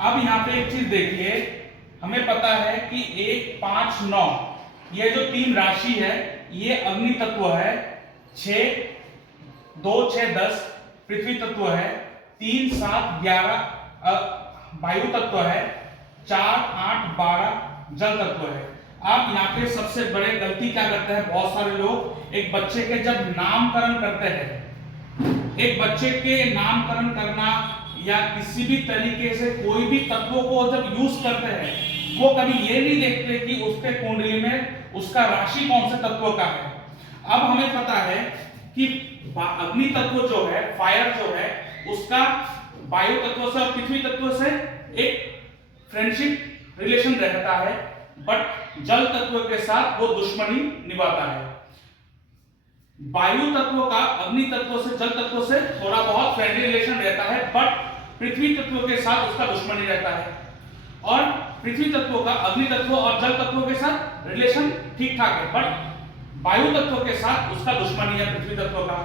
अब यहाँ पे एक चीज देखिए, हमें पता है कि 1 5 9 ये जो तीन राशि है ये अग्नि तत्व है। 6 2 6 10 पृथ्वी तत्व है। 3 7 11 वायु तत्व है। 4 8 12 जल तत्व है। अब यहाँ पे सबसे बड़े गलती क्या करते हैं बहुत सारे लोग, एक बच्चे के जब नामकरण करते हैं, एक बच्चे के नामकरण करना या किसी भी तरीके से कोई भी तत्वों को जब यूज करते हैं, वो कभी ये नहीं देखते कि उसके कुंडली में उसका राशि कौन से तत्व का है। अब हमें पता है कि अग्नि तत्व जो है, फायर जो है, उसका वायु तत्व से और पृथ्वी तत्व से एक फ्रेंडशिप रिलेशन रहता है, बट जल तत्व के साथ वो दुश्मनी निभाता है। वायु तत्व का अग्नि तत्व से, जल तत्व से थोड़ा बहुत फ्रेंडली रिलेशन रहता है, बट पृथ्वी तत्व के साथ उसका दुश्मनी रहता है। और पृथ्वी तत्व का अग्नि तत्व और जल तत्व के साथ रिलेशन ठीक ठाक है, बट वायु तत्व के साथ उसका दुश्मनी है पृथ्वी तत्व का।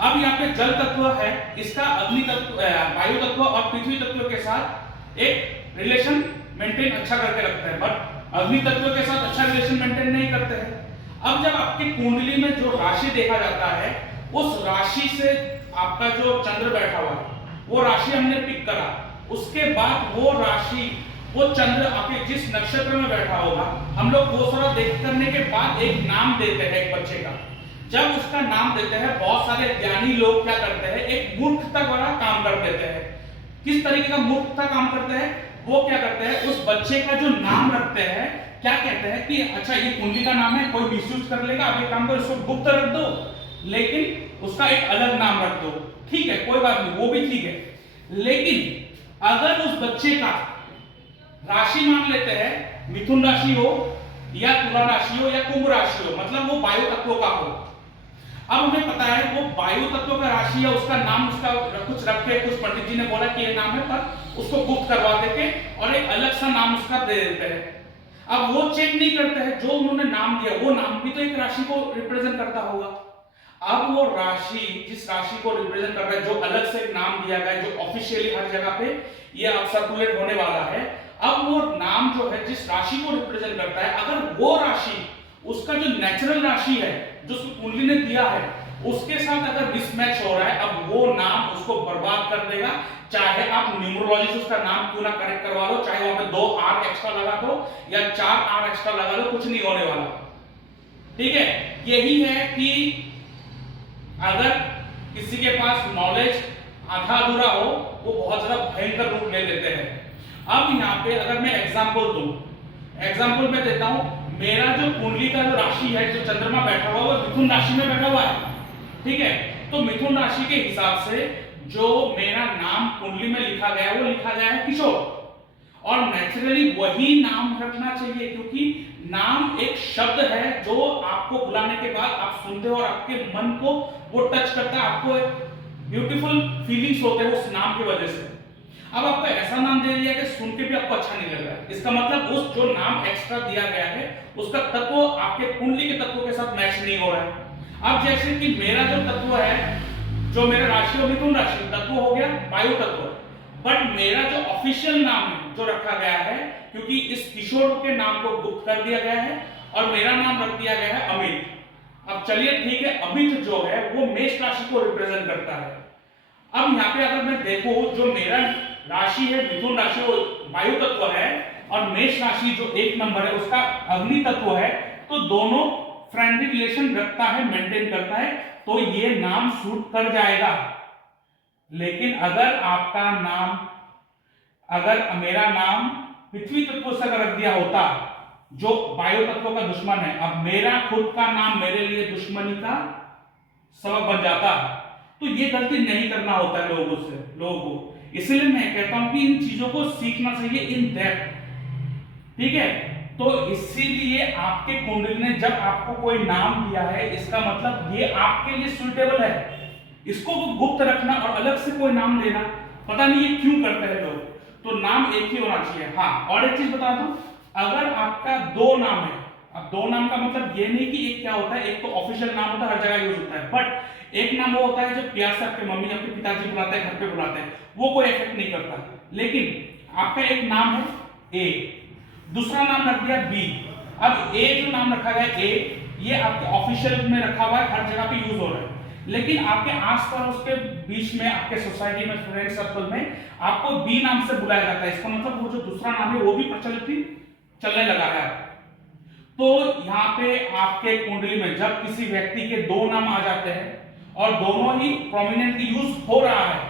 अब यहाँ पे जल तत्व है, इसका अग्नि तत्व, वायु तत्व और पृथ्वी तत्व के साथ एक रिलेशन मेंटेन अच्छा करके रखते हैं, बट अग्नि तत्व के साथ अच्छा रिलेशन मेंटेन नहीं करते हैं। अब जब आपकी कुंडली में जो राशि देखा जाता है, उस राशि से आपका जो चंद्र बैठा हुआ है, वो राशि हमने पिक करा, उसके बाद वो राशि, वो चंद्र आपके जिस नक्षत्र में बैठा होगा, हम लोग वो सारा देख करने के बाद एक नाम देते हैं एक बच्चे का। जब उसका नाम देते हैं, बहुत सारे ज्ञानी लोग क्या करते हैं, एक मूर्खता वाला काम कर देते हैं। किस तरीके का मूर्खता काम करते हैं, वो क्या करते हैं, उस बच्चे का जो नाम रखते हैं, क्या कहते हैं कि अच्छा ये कुंडली का नाम है, कोई मिसयूज कर लेगा, आप एक काम करो इसको गुप्त रख दो, लेकिन उसका एक अलग नाम रख दो, ठीक है, कोई बात नहीं, वो भी ठीक है। लेकिन अगर उस बच्चे का राशि मान लेते हैं मिथुन राशि हो या तुला राशि हो या कुंभ राशि हो, मतलब वो वायु तत्व का हो। अब हमें पता है वो वायु तत्व का राशि है, उसका नाम उसका कुछ रख के, कुछ पंडित जी ने बोला कि ये नाम है, पर उसको गुप्त करवा देके और एक अलग सा नाम उसका दे देते हैं। अब वो चेक नहीं करते हैं जो उन्होंने नाम दिया, वो नाम भी तो एक राशि को रिप्रेजेंट करता होगा। अब वो राशि, जिस राशि को रिप्रेजेंट कर रहा है, जो अलग से एक नाम दिया गया है, जो ऑफिशियली हर जगह पे ये अब सर्कुलेट होने वाला है, अब वो नाम जो है जिस राशि को रिप्रेजेंट करता है, अगर वो राशि उसका जो नेचुरल राशि है, जो कुंडली ने दिया है, उसके साथ अगर मिसमैच हो रहा है, अब वो नाम उसको बर्बाद कर देगा। चाहे आप न्यूमरोलॉजी से उसका नाम क्यों ना करेक्ट करवा लो, चाहे वहां पे 2 आर एक्स्ट्रा लगा दो या 4 आर एक्स्ट्रा लगा लो, कुछ नहीं होने वाला, ठीक है। यही है कि अगर किसी के पास नॉलेज आधा अधूरा हो, वो बहुत ज्यादा भयंकर रूप ले लेते हैं। अब यहाँ पे अगर मैं एग्जांपल दूं, एग्जांपल मैं देता हूं, मेरा जो कुंडली का जो राशि है, जो चंद्रमा बैठा हुआ है, वो मिथुन राशि में बैठा हुआ है, ठीक है। तो मिथुन राशि के हिसाब से जो मेरा नाम कुंडली में लिखा गया है, वो लिखा गया है किशोर, और नेचुरली वही नाम रखना चाहिए, क्योंकि नाम एक शब्द है जो आपको बुलाने के बाद आप सुनते हो और आपके मन को वो टच करता है, आपको ब्यूटीफुल फीलिंग्स होते हैं उस नाम की वजह से। अब आपको ऐसा नाम दे दिया कि सुन के भी आपको अच्छा नहीं लग रहा है, इसका मतलब उस जो नाम एक्स्ट्रा दिया गया है उसका तत्व आपके कुंडली के तत्व के साथ मैच नहीं हो रहा है। अब जैसे कि मेरा जो तत्व है, जो मेरा राशि हो मिथुन राशि, तत्व हो गया वायु तत्व, बट मेरा जो ऑफिशियल नाम है जो रखा गया है, क्योंकि इस किशोर के नाम को गुप्त कर दिया गया है और मेरा नाम रख दिया गया है अमित। अब चलिए ठीक है, अमित जो है वो मेष राशि को रिप्रेजेंट करता है। अब यहाँ पे अगर मैं देखूं, जो मेरा राशि है मिथुन राशि वो वायु तत्व है और मेष राशि जो 1 नंबर है उसका अग्नि तत्व है, तो दोनों फ्रेंडली रिलेशन रखता है, मेंटेन करता है, तो ये नाम सूट कर जाएगा। लेकिन अगर आपका नाम, अगर मेरा नाम पृथ्वी तत्व से रख दिया होता, जो वायु तत्व का दुश्मन है, अब मेरा खुद का नाम मेरे लिए दुश्मनी का सबब बन जाता, तो ये गलती नहीं करना होता है लोगों को। इसलिए मैं कहता हूं कि इन चीजों को सीखना चाहिए इन डेप्थ, ठीक है। तो इसीलिए आपके कुंडली ने जब आपको कोई नाम दिया है, इसका मतलब ये आपके लिए सुइटेबल है, इसको गुप्त रखना और अलग से कोई नाम लेना, पता नहीं ये क्यों करते हैं लोग। तो नाम एक ही होना चाहिए। हाँ, और एक चीज बता दूं, अगर आपका 2 नाम है, अब 2 नाम का मतलब ये नहीं कि एक क्या होता है, एक तो ऑफिशियल नाम होता है, हर जगह यूज होता है, बट एक नाम वो होता है जो प्यार से आपके मम्मी आपके पिताजी बुलाते हैं, घर पे बुलाते हैं, वो कोई इफेक्ट नहीं करता। लेकिन आपका एक नाम है ए, दूसरा नाम रख दिया बी। अब ए जो नाम रखा गया ए, ये आपके ऑफिशियल में रखा हुआ है, हर जगह पे यूज हो रहा है, लेकिन आपके आसपास के बीच में, आपके सोसाइटी में, फ्रेंड सर्कल में आपको बी नाम से बुलाया जाता है। इसका मतलब वो जो दूसरा नाम है वो भी प्रचलित चलने लगा है। तो यहाँ पे आपके कुंडली में जब किसी व्यक्ति के दो नाम आ जाते हैं और दोनों ही प्रोमिनेंटली यूज हो रहा है,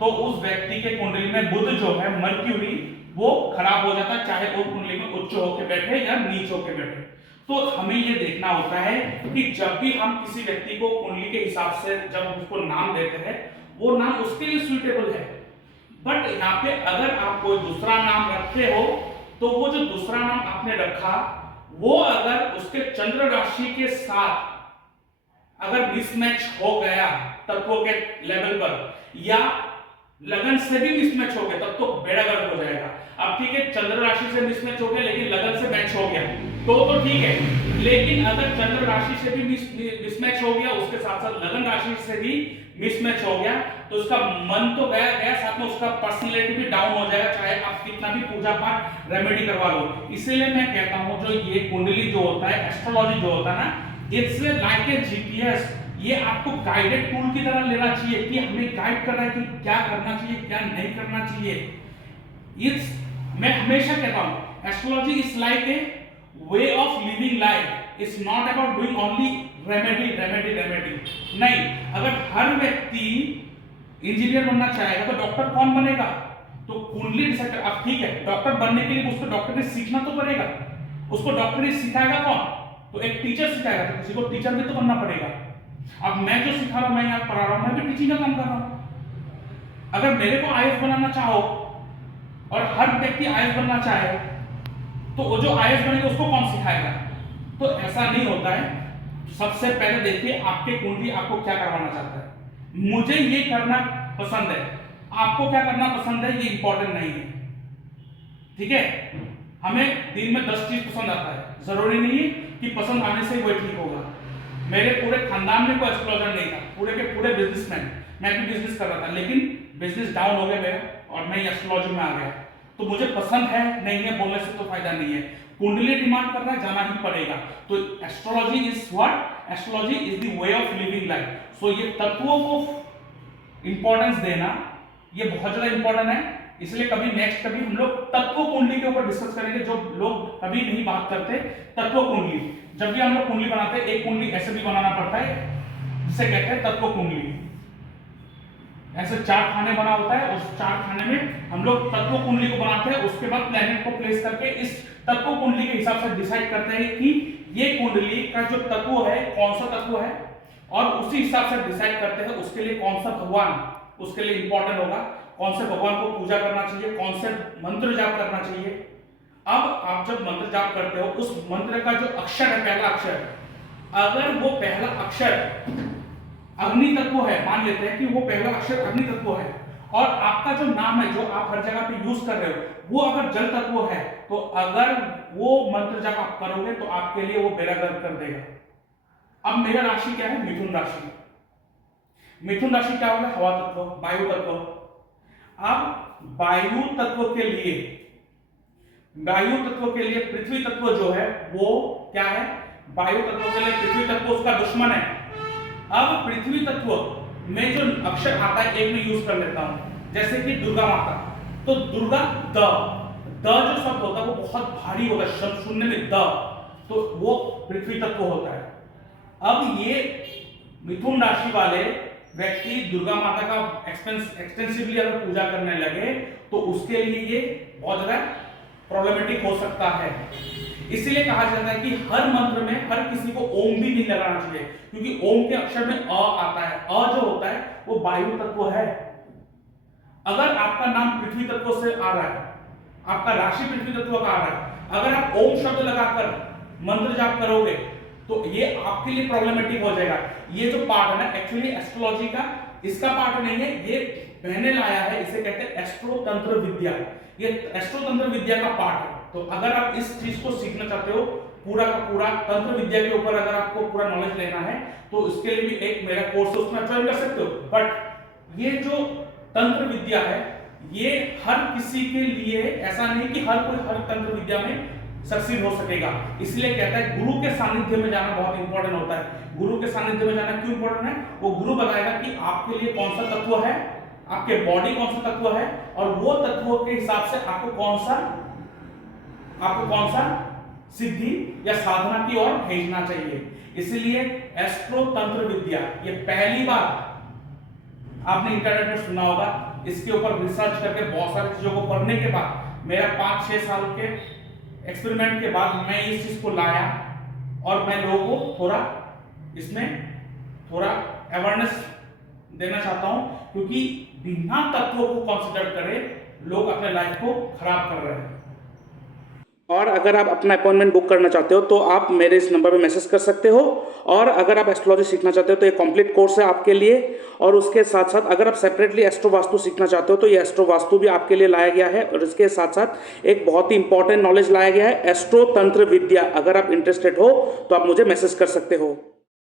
तो उस व्यक्ति के कुंडली में बुध जो है, मर्क्यूरी, वो खराब हो जाता है, चाहे वो कुंडली में उच्च होकर बैठे या नीच होकर बैठे। तो हमें ये देखना होता है कि जब भी हम किसी व्यक्ति को कुंडली के हिसाब से जब हम उसको नाम देते हैं, वो नाम उसके लिए सुइटेबल है। बट यहाँ पे अगर आप कोई दूसरा नाम रखते हो, तो वो जो दूसरा नाम आपने रखा, वो अगर उसके चंद्र राशि के साथ अगर मिसमैच हो गया तत्वों के लेवल पर, या लगन से भी मिसमैच हो गया, तब तो बेड़ा गर्क हो जाएगा। अब ठीक है, चंद्र राशि से मिसमैच हो गया लेकिन लगन से मैच हो गया तो ठीक है, लेकिन अगर चंद्र राशि से भी मिसमैच हो गया, उसके साथ साथ लगन राशि से भी मिसमैच हो गया, तो उसका मन तो गया गया, साथ में उसका पर्सनैलिटी भी डाउन हो जाएगा, चाहे आप कितना भी पूजा पाठ रेमेडी करवा लो। इसीलिए मैं कहता हूं जो ये कुंडली जो होता है, एस्ट्रोलॉजी जो होता है ना, इट्स लाइक ए जीपीएस। ये आपको गाइडेड टूल की तरह लेना चाहिए कि हमें गाइड कर रहा है कि क्या करना चाहिए, क्या नहीं करना चाहिए। मैं हमेशा कहता हूं astrology is like a way of living life, it's not about doing only remedy. नहीं, अगर हर व्यक्ति इंजीनियर बनना चाहेगा तो डॉक्टर कौन बनेगा? तो कुंडली डिसाइड। अब ठीक है, डॉक्टर बनने के लिए उसको डॉक्टरी सीखना तो पड़ेगा। उसको डॉक्टरी सिखाएगा कौन? तो एक टीचर सिखाएगा, तो किसी को टीचर भी तो बनना पड़ेगा। अब मैं जो सिखा रहा हूं, मैं यहाँ पढ़ा रहा हूं, मैं भी टीचिंग का काम कर रहा हूं। अगर मेरे को आईएएस बनाना चाहो और हर व्यक्ति आईएएस बनना चाहे, तो वो जो आईएएस बनेगा उसको कौन सिखाएगा? तो ऐसा नहीं होता है। सबसे पहले देखिए आपके कुंडली आपको क्या करवाना चाहता है। मुझे ये करना पसंद है, आपको क्या करना पसंद है ये इंपॉर्टेंट नहीं है, ठीक है। हमें दिन में 10 चीज पसंद आता है, जरूरी नहीं है कि पसंद आने से वही ठीक होगा। मेरे पूरे खानदान में कोई एस्ट्रोलॉजर नहीं था, पूरे के पूरे बिजनेसमैन, मैं भी बिजनेस कर रहा था, लेकिन बिजनेस डाउन हो गया मेरा और मैं एस्ट्रोलॉजी में आ गया। तो मुझे पसंद है नहीं है बोलने से तो फायदा नहीं है, कुंडली डिमांड कर रहा है, जाना ही पड़ेगा। तो astrology is what? Astrology is the way of living life. So ये तत्वों को इंपॉर्टेंस देना ये बहुत ज्यादा इंपॉर्टेंट है। इसलिए कभी हम लोग तत्व कुंडली के ऊपर डिस्कस करेंगे, जो लोग कभी नहीं बात करते। तत्व कुंडली, जब भी हम लोग कुंडली बनाते हैं, एक कुंडली ऐसे भी बनाना पड़ता है जिसे कहते हैं तत्व कुंडली। ऐसे 4 खाने बना होता है, उस 4 खाने में हम लोग तत्व कुंडली को बनाते हैं। उसके बाद प्लैनेट को प्लेस करके इस तत्व कुंडली के हिसाब से डिसाइड करते हैं कि ये कुंडली का जो तत्व है कौन सा तत्व है, और उसी हिसाब से डिसाइड करते हैं उसके लिए कौन सा भगवान उसके लिए इंपॉर्टेंट होगा, कौन से भगवान को पूजा करना चाहिए, कौन से मंत्र जाप करना चाहिए। अब आप जब मंत्र जाप करते हो, उस मंत्र का जो अक्षर है, पहला अक्षर, अगर वो पहला अक्षर अग्नि तत्व है, मान लेते हैं कि वो पहला अक्षर अग्नि तत्व है, और आपका जो नाम है जो आप हर जगह पे यूज कर रहे हो वो अगर जल तत्व है, तो अगर वो मंत्र जाप आप करोगे तो आपके लिए वो बेड़ा गर्क कर देगा। अब मेरा राशि क्या है? मिथुन राशि। मिथुन राशि क्या होगा? हवा तत्व, वायु तत्व। अब वायु तत्व के लिए पृथ्वी तत्व जो है वो क्या है? वायु तत्व के लिए पृथ्वी तत्व उसका दुश्मन है। अब पृथ्वी तत्व में जो अक्षर आता है, एक में यूज कर लेता हूं, जैसे कि दुर्गा माता। तो दुर्गा द जो शब्द होता है वो बहुत भारी होता है, शब्द सुनने में द, तो वो पृथ्वी तत्व होता है। अब ये मिथुन राशि वाले व्यक्ति दुर्गा माता का एक्सटेंसिवली अगर पूजा करने लगे तो उसके लिए ये बहुत ज्यादा प्रॉब्लमेटिक हो सकता है। इसीलिए कहा जाता है कि हर मंत्र में हर किसी को ओम भी नहीं लगाना चाहिए, क्योंकि ओम के अक्षर में अ आता है। अ जो होता है वो वायु तत्व है। अगर आपका नाम पृथ्वी तत्व से आ रहा है, आपका राशि पृथ्वी तत्व का आ रहा है, अगर आप ओम शब्द लगाकर मंत्र जाप करोगे तो ये आपके लिए प्रॉब्लमेटिक हो जाएगा। ये जो पार्ट है ना, एक्चुअली एस्ट्रोलॉजी का इसका पार्ट नहीं है, ये मैंने लाया है, इसे कहते हैं एस्ट्रो तंत्र विद्या। ये एस्ट्रो तंत्र विद्या का पार्ट है। तो अगर आप इस चीज को सीखना चाहते हो, पूरा का पूरा तंत्र विद्या के ऊपर अगर आपको पूरा नॉलेज लेना है, तो इसके लिए भी एक मेरा कोर्स है, उसमें ज्वाइन कर सकते हो। बट ये जो तंत्र विद्या है ये हर किसी के लिए ऐसा नहीं कि हर कोई हर तंत्र विद्या में सक्सीड हो सकेगा। इसलिए कहता है गुरु के सानिध्य में जाना बहुत इंपॉर्टेंट होता है। गुरु के सानिध्य में जाना क्यों इंपॉर्टेंट है? वो गुरु बताएगा कि आपके लिए कौन सा तत्व है, आपके बॉडी कौन सा तत्व है, और वो तत्वों के हिसाब से आपको कौन सा सिद्धि या साधना की ओर भेजना चाहिए। इसलिए एस्ट्रो तंत्र विद्या ये पहली बार आपने इंटरनेट में सुना होगा। इसके ऊपर रिसर्च करके बहुत सारी चीजों को पढ़ने के बाद, मेरा 5-6 साल के एक्सपेरिमेंट के बाद मैं इस चीज को लाया और मैं लोगों को थोड़ा अवेयरनेस देना चाहता हूं, क्योंकि बिना तत्वों को कंसीडर करे लोग अपने लाइफ को खराब कर रहे हैं। और अगर आप अपना अपॉइंटमेंट बुक करना चाहते हो तो आप मेरे इस नंबर पे मैसेज कर सकते हो। और अगर आप एस्ट्रोलॉजी सीखना चाहते हो तो ये कंप्लीट कोर्स है आपके लिए। और उसके साथ साथ अगर आप सेपरेटली एस्ट्रो वास्तु सीखना चाहते हो तो ये एस्ट्रो वास्तु भी आपके लिए लाया गया है। और इसके साथ साथ एक बहुत ही इंपॉर्टेंट नॉलेज लाया गया है, एस्ट्रो तंत्र विद्या। अगर आप इंटरेस्टेड हो तो आप मुझे मैसेज कर सकते हो।